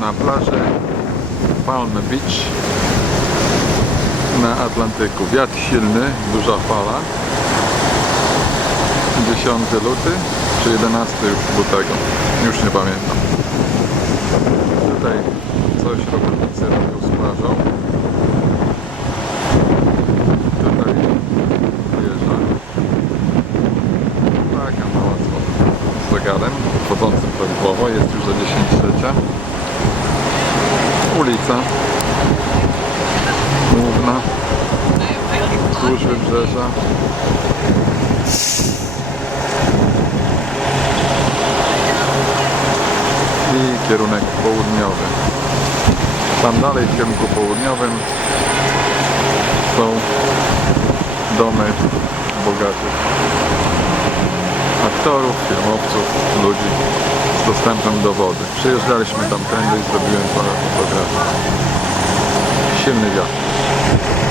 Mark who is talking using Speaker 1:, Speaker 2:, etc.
Speaker 1: na plaży Palm Beach na Atlantyku. Wiatr silny, duża fala. 10 luty czy 11 już lutego. Już nie pamiętam. Tutaj coś robotnicy robią z plażą. Tutaj wieża. Taka mała z zegarem wchodzącym prawidłowo. Jest już za 10 trzecia. Ulica główna wzdłuż wybrzeża. i kierunek południowy. Tam dalej w kierunku południowym są domy bogatych aktorów, filmowców, ludzi z dostępem do wody. Przyjeżdżaliśmy tam tędy i zrobiłem parę fotografii. Silny wiatr.